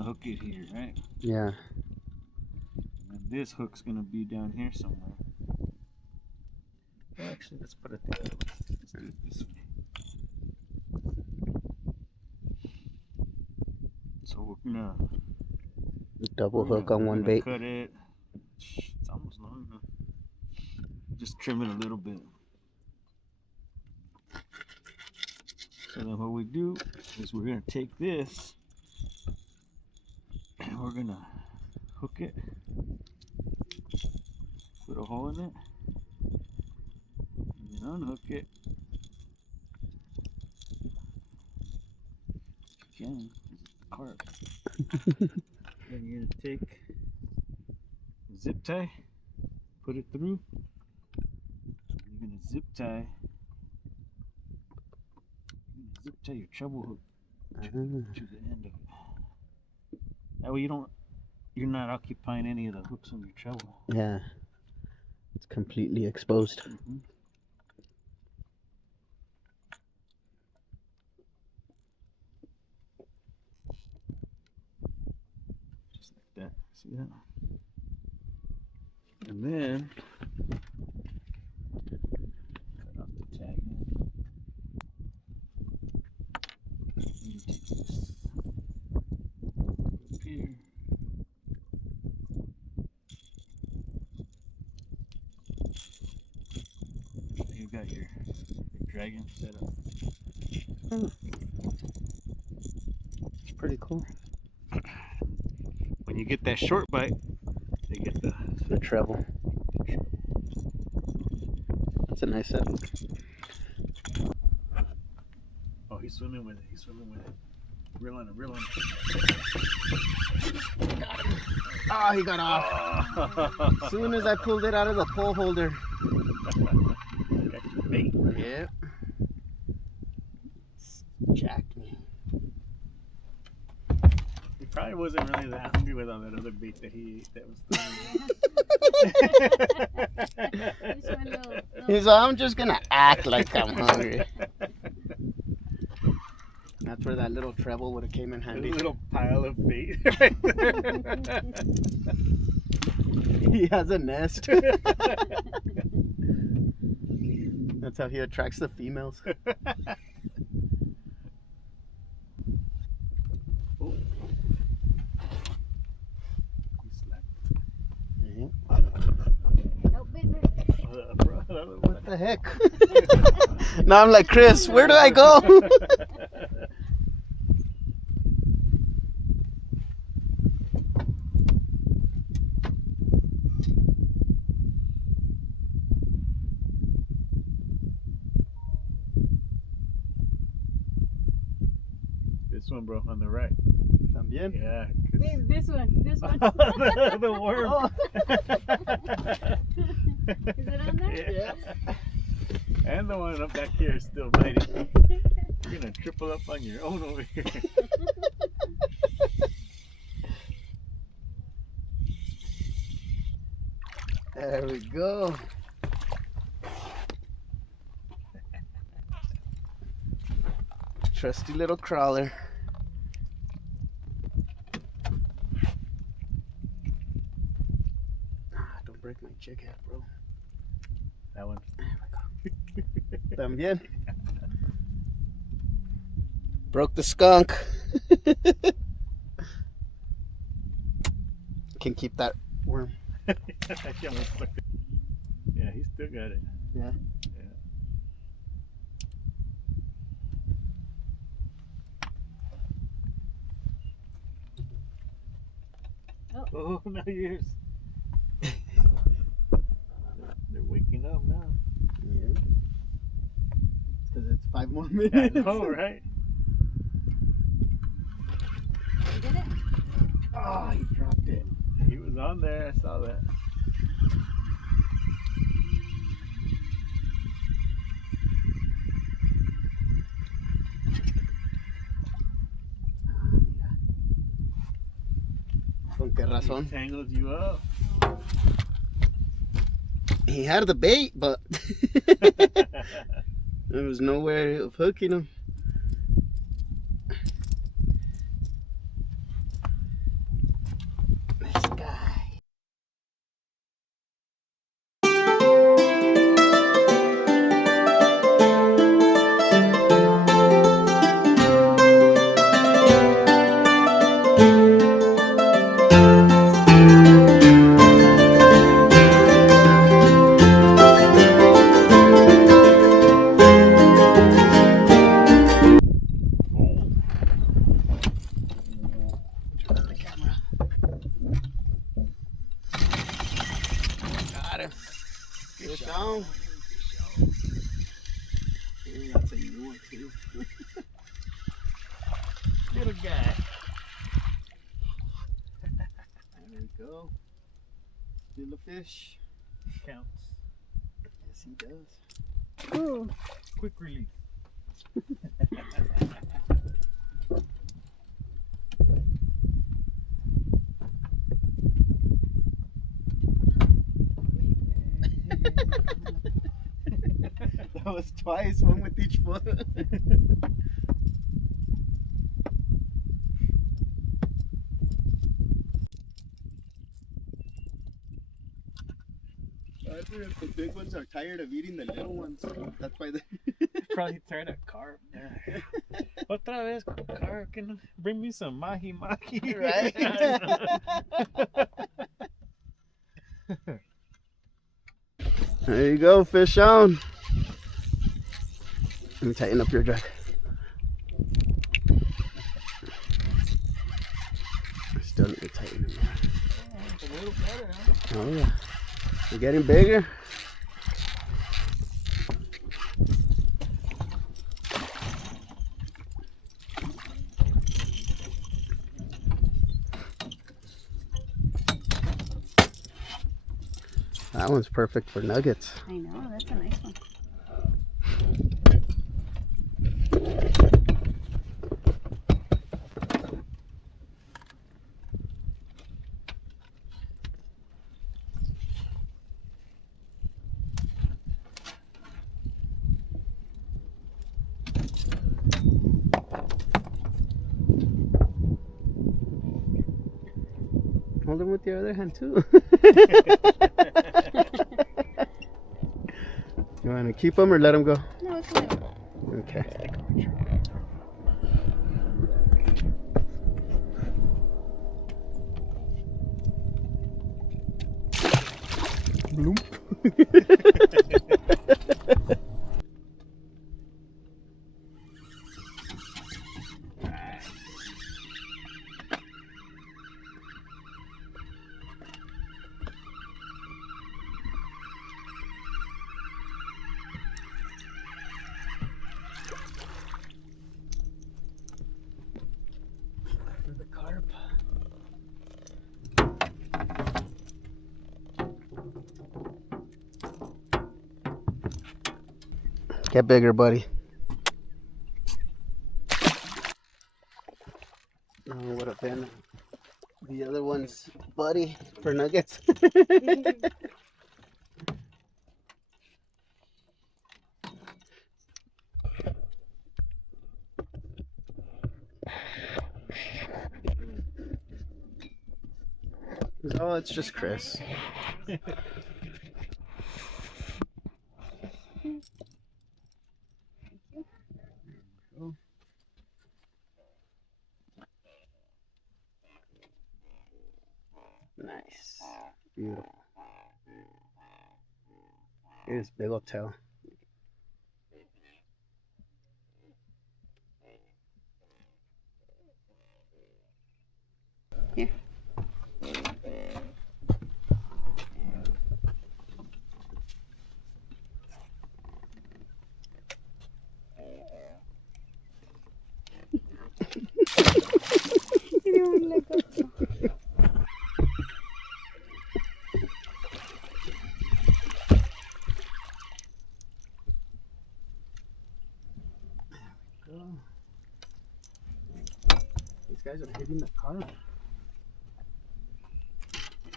gonna hook it here, right? Yeah. And this hook's gonna be down here somewhere. Well, actually, let's put it there. Let's do it this way. So we're gonna Double hook on one bait. Cut it. It's almost long enough. Just trim it a little bit. So then what we do is we're gonna take this and we're gonna hook it, put a hole in it, and then unhook it. Again, carp. Then you're gonna take a zip tie, put it through. You're gonna zip tie. Zip tie your treble hook to the end of it. That way you're not occupying any of the hooks on your treble. Yeah. It's completely exposed. Mm-hmm. Just like that. See that? And then cut off the tag. Here. You got your dragon set up. It's pretty cool. When you get that short bite, they get the treble. That's a nice setup. Oh, he's swimming with it. He's swimming with it. Reel on it, reel on it. Got him. Oh, he got off. As soon as I pulled it out of the pole holder. Got your bait. Yeah. Jacked me. He probably wasn't really that hungry with all that other bait that he ate that was He's like, I'm just gonna act like I'm hungry. That's where that little treble would have came in handy. A little pile of bait. He has a nest. That's how he attracts the females. Oh. He slapped. What the heck? Now I'm like, Kris, where do I go? This one, bro, on the right. También? Yeah. Wait, this one. The worm. Oh. Is it on there? Yeah. And the one up back here is still biting. You're gonna triple up on your own over here. There we go. Trusty little crawler. Don't break my jig head, bro. That one. There we go. También. Broke the skunk. Can keep that worm. Yeah, he still got it. Yeah. Yeah. Oh, now yours. They're waking up now. Yeah. Because it's 5 more I minutes. know, right? You did it? Oh, he dropped it. He was on there. I saw that. Con qué razón. He tangled you up. He had the bait, but there was no way of hooking him. Fish on. Ooh, that's a new one too. Little guy. There we go. Still a fish. Counts. Yes, he does. Ooh. Quick release. That was twice, one with each foot. I wonder if the big ones are tired of eating the little ones. That's why they. Probably tired of carp. Yeah. Otra vez con carp. Can bring me some mahi mahi. Right? There you go, fish on. Let me tighten up your drag. Still need to tighten them. It's a little better, huh? Oh yeah. They're getting bigger. That one's perfect for nuggets. I know, that's a nice one. Hold them with your other hand too. You want to keep them or let them go? No, it's good. Okay. Bloom. The carp. Get bigger, buddy. Would have been the other one's buddy for nuggets. Oh, it's just Kris. Nice. Beautiful. Here's big old tail. Here. These guys are hitting the carp.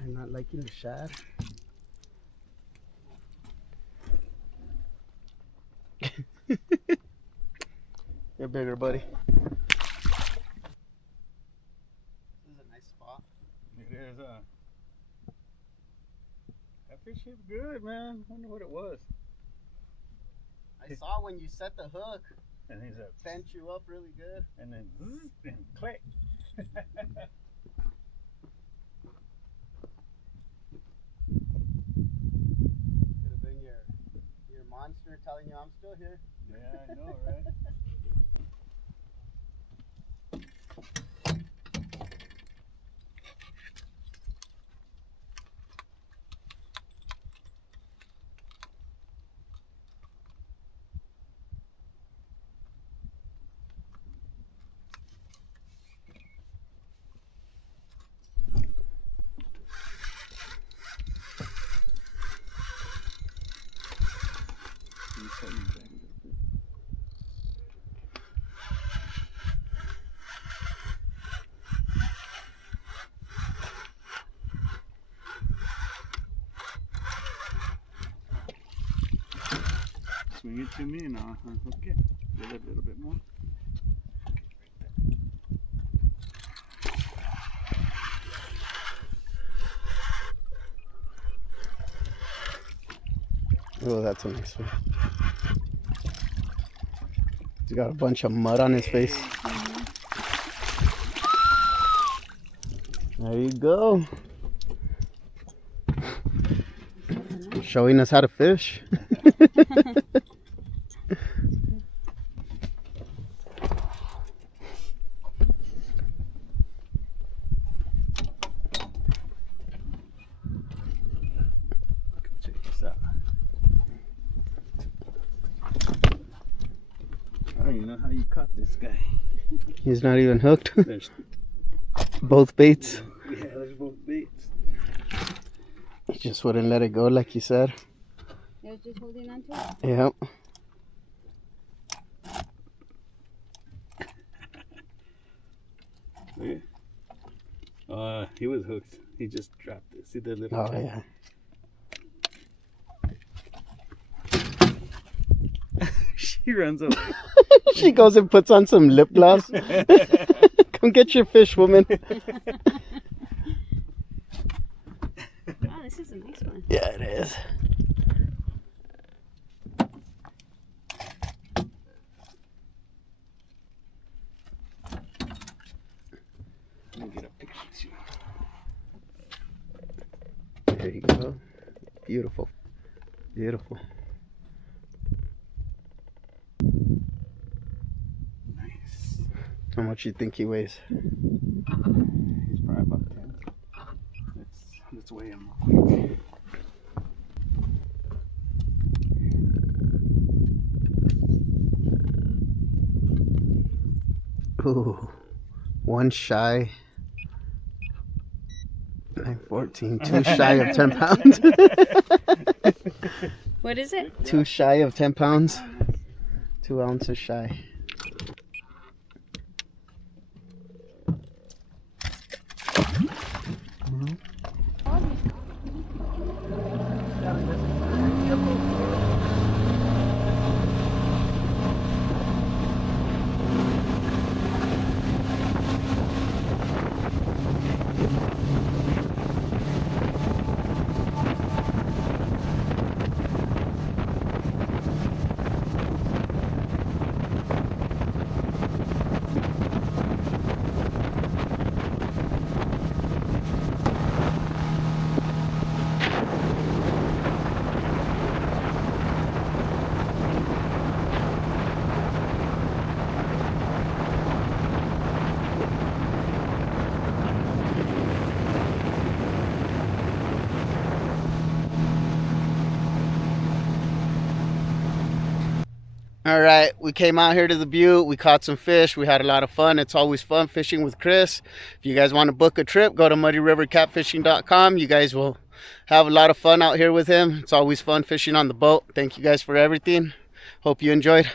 I'm not liking the shad. You're bigger, buddy. This is a nice spot. It is. That fish is good, man. I wonder what it was. I saw when you set the hook, And he's a bent you up really good. and then zzz, and click. Could have been your monster telling you I'm still here. Yeah, I know, right? Swing it to me and I'll unhook it. Give it a little bit more. Oh, that's a nice one. He's got a bunch of mud on his face. There you go. Showing us how to fish. Check this out. I don't even know how you caught this guy. He's not even hooked. There's, Both baits. yeah, there's both baits. He just wouldn't let it go like you said. It was just holding on to it. Yep. Okay. He was hooked. He just dropped it. See the little Oh tap? yeah. She runs away. She goes and puts on some lip gloss. Come get your fish, woman. Oh, this is a nice one. Yeah, it is. Let me get a picture too. There you go. Beautiful. Beautiful. Nice. How much you think he weighs? He's probably about 10. Let's weigh him real quick. Ooh, one shy. 914, too shy of 10 pounds. What is it? Too shy of 10 pounds. 2 ounces shy. All right, we came out here to the butte. We caught some fish. We had a lot of fun. It's always fun fishing with Kris. If you guys want to book a trip, go to muddyrivercatfishing.com. You guys will have a lot of fun out here with him. It's always fun fishing on the boat. Thank you guys for everything. Hope you enjoyed.